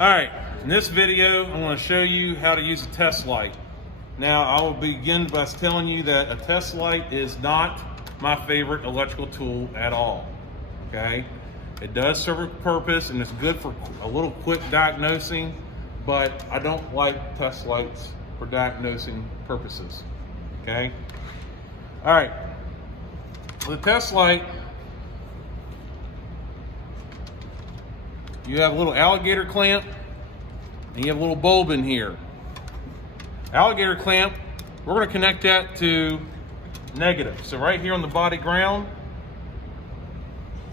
All right, in this video, I'm going to show you how to use a test light. Now, I will begin by telling you that a test light is not my favorite electrical tool at all, okay? It does serve a purpose and it's good for a little quick diagnosing, but I don't like test lights for diagnosing purposes, okay? All right, with a test light, you have a little alligator clamp and you have a little bulb in here. Alligator clamp, we're going to connect that to negative. So right here on the body ground,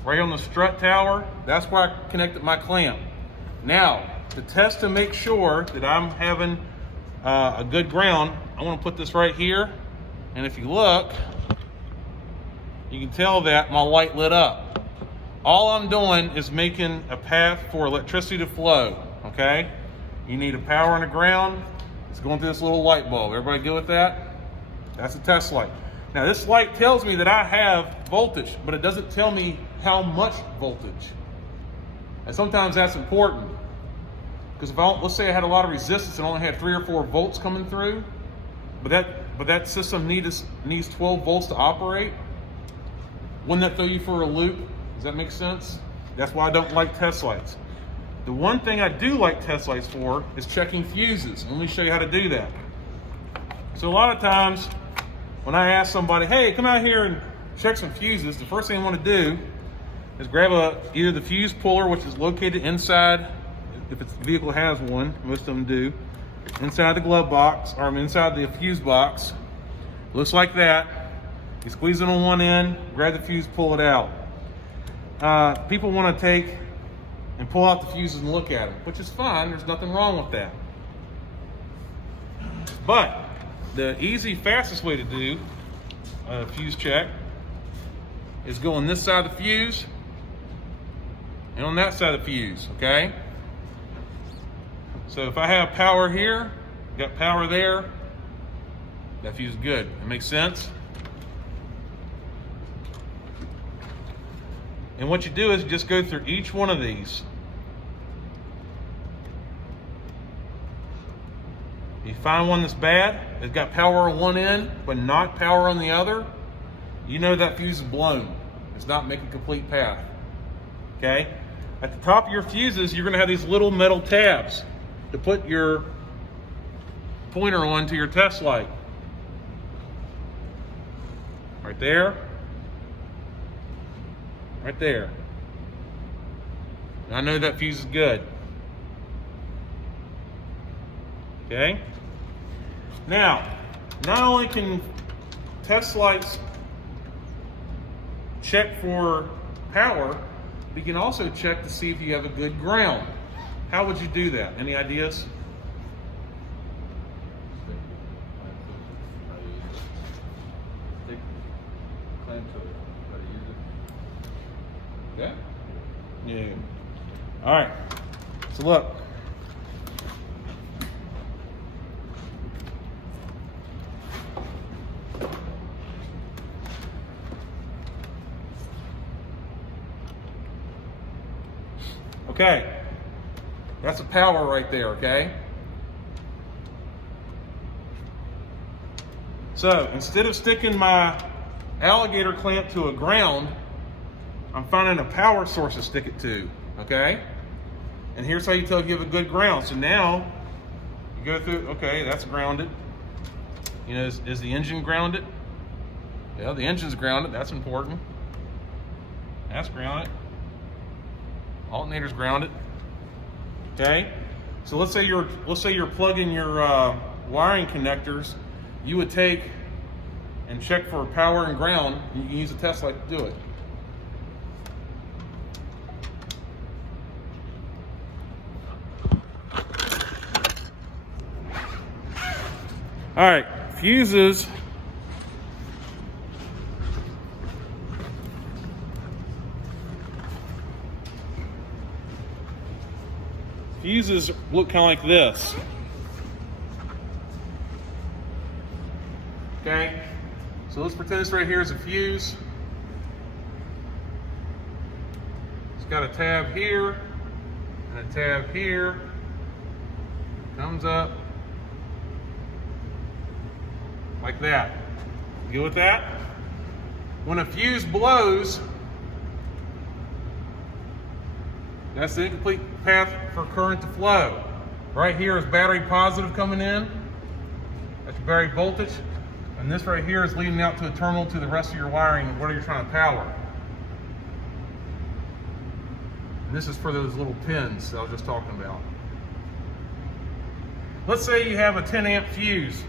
right on the strut tower, that's where I connected my clamp. Now, to test to make sure that I'm having a good ground, I want to put this right here. And if you look, you can tell that my light lit up. All I'm doing is making a path for electricity to flow, okay? You need a power and a ground. It's going through this little light bulb. Everybody good with that? That's a test light. Now this light tells me that I have voltage, but it doesn't tell me how much voltage. And sometimes that's important. Because if let's say I had a lot of resistance and only had 3 or 4 volts coming through, but that system needs 12 volts to operate, wouldn't that throw you for a loop? Does that make sense? That's why I don't like test lights. The one thing I do like test lights for is checking fuses. Let me show you how to do that. So a lot of times when I ask somebody, hey, come out here and check some fuses, the first thing I want to do is grab either the fuse puller, which is located inside, if the vehicle has one, most of them do, inside the glove box, or inside the fuse box. Looks like that. You squeeze it on one end, grab the fuse, pull it out. People want to take and pull out the fuses and look at them, which is fine. There's nothing wrong with that. But the easy, fastest way to do a fuse check is go on this side of the fuse and on that side of the fuse, okay? So if I have power here, got power there, that fuse is good. It makes sense? And what you do is just go through each one of these. You find one that's bad, it's got power on one end, but not power on the other, you know that fuse is blown. It's not making complete path, okay? At the top of your fuses, you're gonna have these little metal tabs to put your pointer on to your test light. Right there. Right there. I know that fuse is good. Okay? Now, not only can test lights check for power, but you can also check to see if you have a good ground. How would you do that? Any ideas? Yeah? Yeah. All right. So look. Okay. That's a power right there, okay? So instead of sticking my alligator clamp to a ground, I'm finding a power source to stick it to, okay? And here's how you tell if you have a good ground. So now, you go through, okay, that's grounded. You know, is the engine grounded? Yeah, the engine's grounded, that's important. That's grounded. Alternator's grounded. Okay? So let's say you're plugging your wiring connectors. You would take and check for power and ground, and you can use a test light to do it. All right, fuses. Fuses look kind of like this. Okay, so let's pretend this right here is a fuse. It's got a tab here and a tab here Comes up like that. You good with that? When a fuse blows, that's the incomplete path for current to flow. Right here is battery positive coming in. That's your battery voltage. And this right here is leading out to a terminal to the rest of your wiring, what you're trying to power. And this is for those little pins that I was just talking about. Let's say you have a 10 amp fuse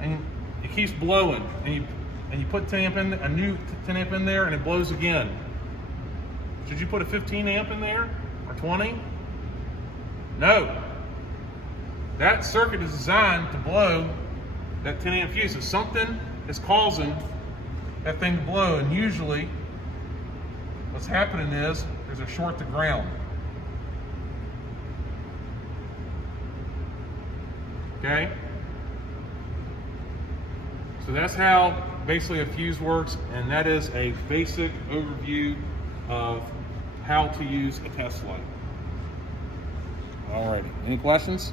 and it keeps blowing, and you put 10 amp in, a new 10 amp in there, and it blows again. Should you put a 15 amp in there or 20? No. That circuit is designed to blow that 10 amp fuse. So something is causing that thing to blow, and usually what's happening is there's a short to ground. Okay? So that's how basically a fuse works, and that is a basic overview of how to use a test light. Alrighty, any questions?